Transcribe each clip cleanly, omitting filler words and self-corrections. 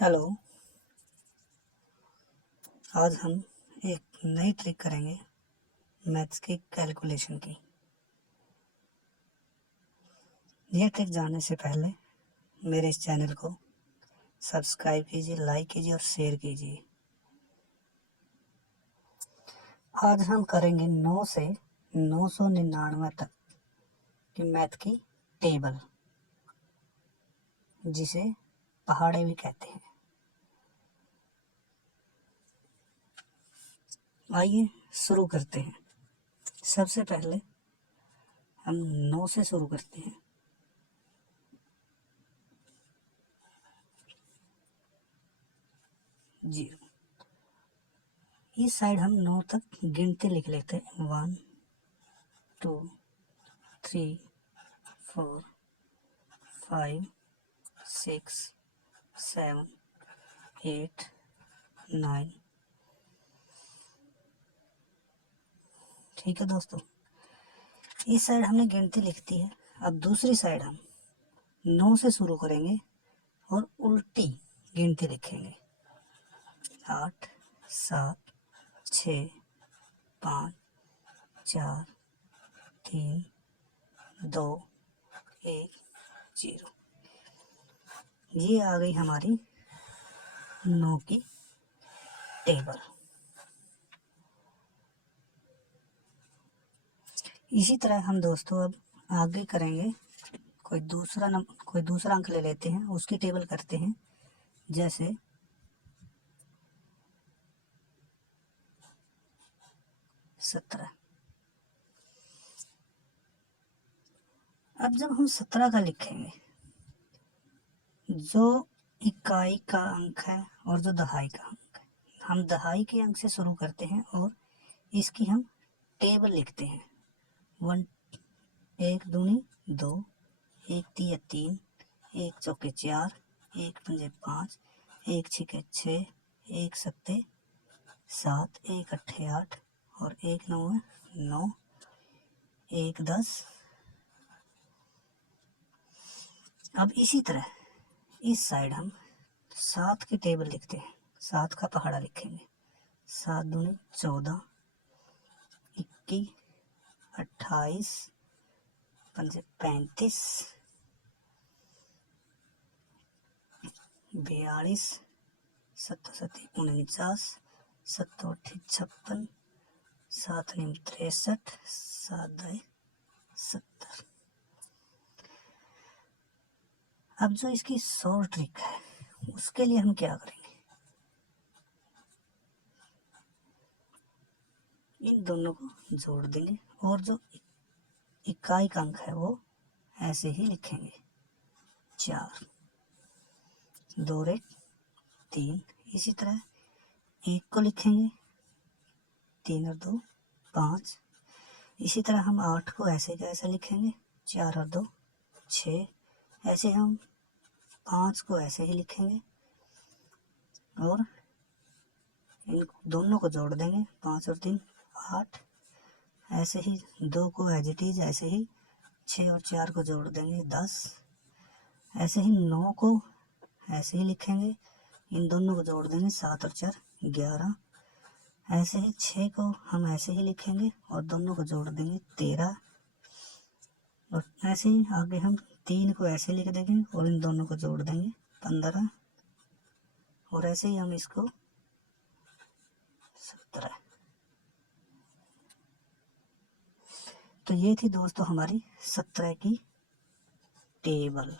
Hello. आज हम एक नई ट्रिक करेंगे मैथ्स की कैलकुलेशन की। यह ट्रिक जानने से पहले मेरे इस चैनल को सब्सक्राइब कीजिए, लाइक कीजिए और शेयर कीजिए। आज हम करेंगे 9 से 999 तक की मैथ की टेबल, जिसे पहाड़े भी कहते हैं। आइए शुरू करते हैं। सबसे पहले हम 9 से शुरू करते हैं। जीरो। इस साइड हम 9 तक गिनते लिख लेते हैं। 1 2 3 4 5 6 7 8 9। ठीक है दोस्तों, इस साइड हमने गिनती लिख दी है। अब दूसरी साइड हम 9 से शुरू करेंगे और उल्टी गिनती लिखेंगे। 8 7 6 5 4 3 2 1 0। ये आ गई हमारी 9 की टेबल। इसी तरह हम दोस्तों अब आगे करेंगे। कोई दूसरा अंक ले लेते हैं, उसकी टेबल करते हैं। जैसे 17। अब जब हम 17 का लिखेंगे, जो इकाई का अंक है और जो दहाई का अंक है, हम दहाई के अंक से शुरू करते हैं और इसकी हम टेबल लिखते हैं। 1 1 दूनी 2, 1 तिया 3, 1 चौके 4, 1 पंजे 5, 1 छिके 6, 1 सत्ते 7, 1 अट्ठे 8 और 1 नौवे 9, 1 10। अब इसी तरह इस साइड हम 7 की टेबल लिखते हैं। 7 का पहाड़ा लिखेंगे। 7 दूनी 14, 21, 28, पंजे 35, 42, 7 सत्ती 49, 7 अट्ठी 56, 7 नीम 63, 7 दाई 70। अब जो इसकी शॉर्ट ट्रिक है, उसके लिए हम क्या करेंगे, इन दोनों को जोड़ देंगे और जो इकाई का अंक है वो ऐसे ही लिखेंगे। 4 2 1 3। इसी तरह 1 को लिखेंगे, 3 और 2 5। इसी तरह हम 8 को ऐसे कैसे लिखेंगे, 4 और 2 6। ऐसे हम 5 को ऐसे ही लिखेंगे और इन दोनों को जोड़ देंगे। 5 और 3 8। ऐसे ही 2 को एज इट इज ऐसे ही 6 और 4 को जोड़ देंगे 10। ऐसे ही 9 को ऐसे ही लिखेंगे, इन दोनों को जोड़ देंगे 7 और 4 11। ऐसे ही 6 को हम ऐसे ही लिखेंगे और दोनों को जोड़ देंगे 13। और ऐसे ही आगे हम 3 को ऐसे लिख देंगे और इन दोनों को जोड़ देंगे 15। और ऐसे ही हम इसको 17। तो ये थी दोस्तों हमारी 17 की टेबल।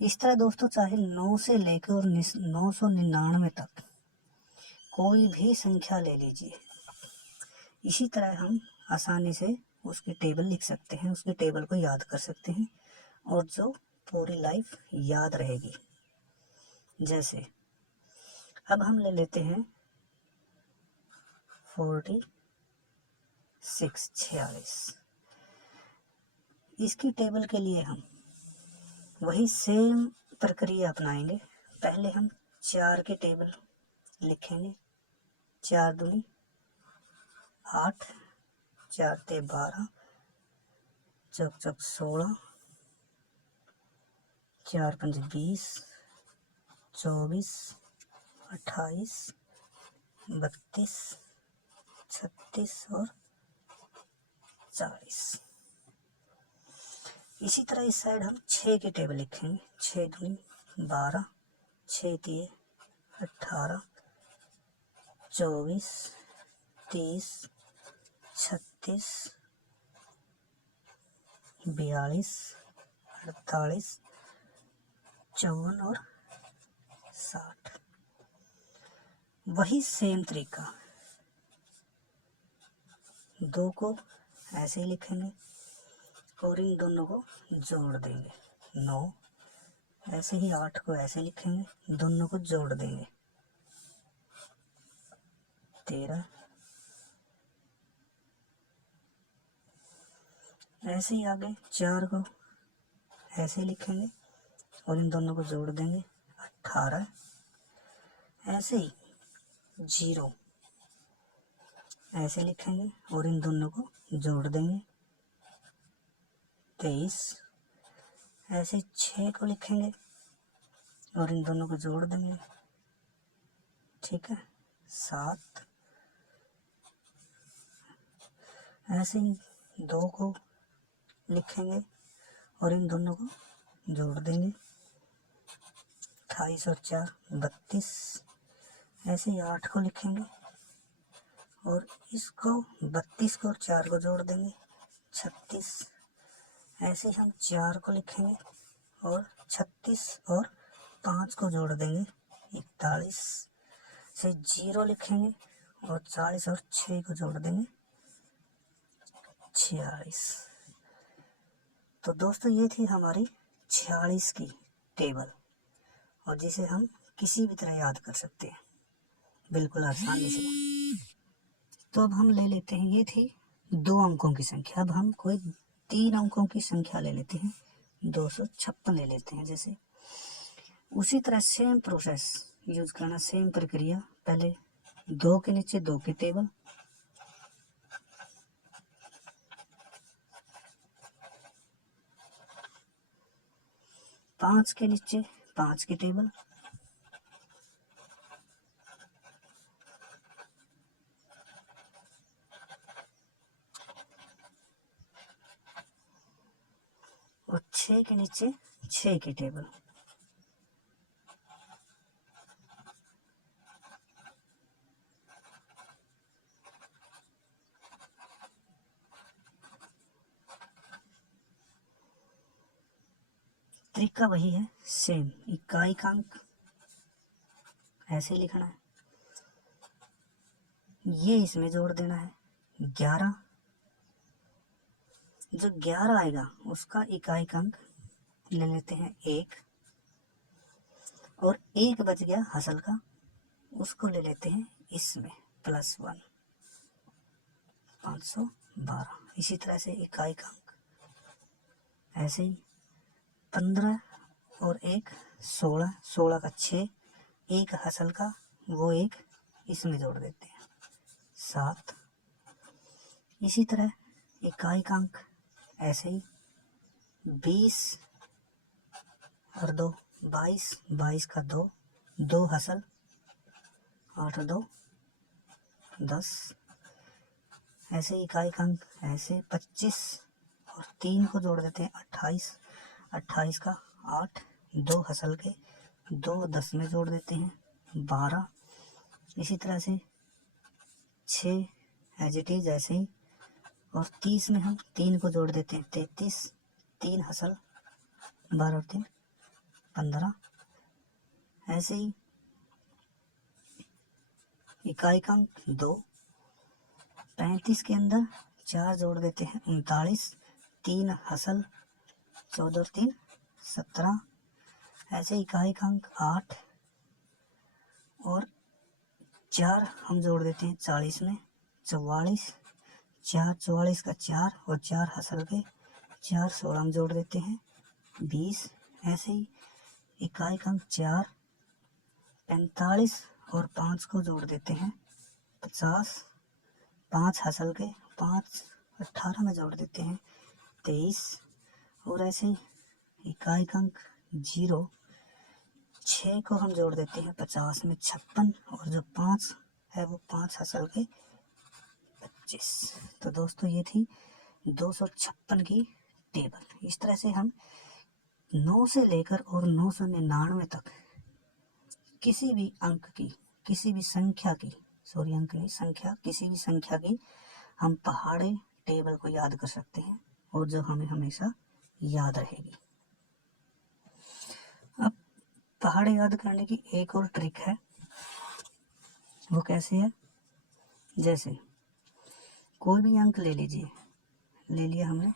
इस तरह दोस्तों चाहे 9 से लेकर और 999 तक कोई भी संख्या ले लीजिए, इसी तरह हम आसानी से उसकी टेबल लिख सकते हैं, उसकी टेबल को याद कर सकते हैं और जो पूरी लाइफ याद रहेगी। जैसे अब हम ले लेते हैं 46। इसकी टेबल के लिए हम वही सेम प्रक्रिया अपनाएंगे। पहले हम 4 की टेबल लिखेंगे। 4 दूनी 8, 4 ते 12, चौक चौक 16, 4 5 20, 24, 28, 32, 36 और 40। इसी तरह इस साइड हम 6 के टेबल लिखेंगे। 6 दूनी 12, 6 तिये 18, 24, 30, 36, 42, 48, 54 और 60। वही सेम तरीका 2 को ऐसे ही लिखेंगे और इन दोनों को जोड़ देंगे। 9 ऐसे ही 8 को ऐसे लिखेंगे, दोनों को जोड़ देंगे। 13 ऐसे ही आगे 4 को ऐसे लिखेंगे और इन दोनों को जोड़ देंगे। 18 ऐसे ही 0 ऐसे लिखेंगे और इन दोनों को जोड़ देंगे। 23 ऐसे 6 को लिखेंगे और इन दोनों को जोड़ देंगे। ठीक है। 7 ऐसे ही 2 को लिखेंगे और इन दोनों को जोड़ देंगे। 28 और 4 32 ऐसे ही 8 को लिखेंगे और इसको 32 को और 4 को जोड़ देंगे। 36 ऐसे ही हम 4 को लिखेंगे और 36 और 5 को जोड़ देंगे। 41 से 0 लिखेंगे और 40 और 6 को जोड़ देंगे। 46। तो दोस्तों ये थी हमारी 46 की टेबल और जिसे हम किसी भी तरह याद कर सकते हैं बिल्कुल आसानी से। तो अब हम ले लेते हैं, ये थी 2 अंकों की संख्या। अब हम कोई 3 अंकों की संख्या ले लेते हैं। 256 ले लेते हैं जैसे। उसी तरह सेम प्रोसेस यूज करना, सेम प्रक्रिया। पहले 2 के नीचे 2 की टेबल, पांच के नीचे 5 की टेबल, और 6 के नीचे 6 की टेबल। तरीका वही है, सेम। इकाई का अंक ऐसे लिखना है, ये इसमें जोड़ देना है। 11, जो 11 आएगा उसका इकाई का अंक ले लेते हैं 1, और 1 बच गया हसल का, उसको ले लेते हैं इसमें +1, 512। इसी तरह से इकाई का अंक ऐसे ही 15 और 1 16, 16 का 6, 1 हसल का, वो 1 इसमें जोड़ देते हैं 7। इसी तरह इकाई का अंक ऐसे ही 20 और 2 22, 22 का 2, 2 हसल, 8 और 2 10। ऐसे इकाई का अंक ऐसे 25 और 3 को जोड़ देते हैं 28, 28 का 8, 2 हसल के, 2 10 में जोड़ देते हैं 12। इसी तरह से 6 एज इट इज ऐसे ही, और 30 में हम 3 को जोड़ देते हैं 33, 3 हसल, 12 और 3 15। ऐसे ही इकाई का अंक 2, 35 के अंदर 4 जोड़ देते हैं 39, 3 हसल, 14 और 3 17। ऐसे इकाई का अंक 8 और 4 हम जोड़ देते हैं 40 में 44, 4 44 का 4 और 4 हसल के, 4 16 हम जोड़ देते हैं 20। ऐसे ही इकाई का अंक 4, 45 और 5 को जोड़ देते हैं 50, 5 हसल के, 5 18 में जोड़ देते हैं 23। और ऐसे ही इकाई का अंक 0, 6 को हम जोड़ देते हैं 50 में 56, और जो 5 है वो 5 असल के 25। तो दोस्तों ये थी 256 की टेबल। इस तरह से हम 9 से लेकर और 999 तक किसी भी अंक की, किसी भी संख्या की, सॉरी अंक नहीं संख्या, किसी भी संख्या की हम पहाड़े टेबल को याद कर सकते हैं, और जो हमें हमेशा याद रहेगी। अब पहाड़े याद करने की एक और ट्रिक है, वो कैसे है? जैसे कोई भी अंक ले लीजिए, ले लिया हमने,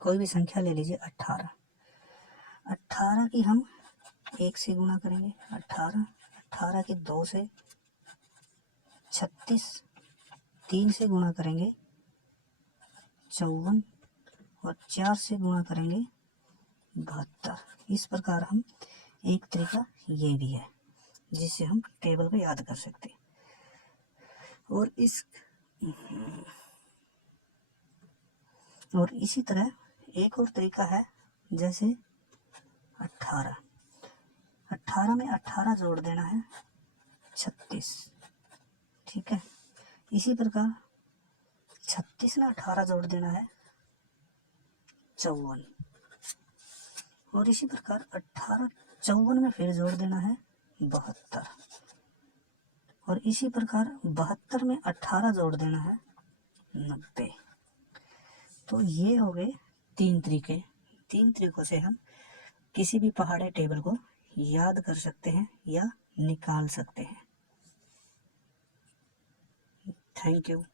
कोई भी संख्या ले लीजिए 18। 18 की हम 1 से गुणा करेंगे, 18 की 2 से, 36, 3 से गुणा करेंगे 54, और 4 से गुणा करेंगे 72। इस प्रकार हम, एक तरीका ये भी है जिससे हम टेबल को याद कर सकते हैं। और इसी तरह एक और तरीका है, जैसे 18 में 18 जोड़ देना है 36, ठीक है। इसी प्रकार 36 में 18 जोड़ देना है 54, और इसी प्रकार 54 में फिर जोड़ देना है 72, और इसी प्रकार 72 में 18 जोड़ देना है 90। तो ये हो गए 3 तरीके। 3 तरीकों से हम किसी भी पहाड़े टेबल को याद कर सकते हैं या निकाल सकते हैं। Thank you.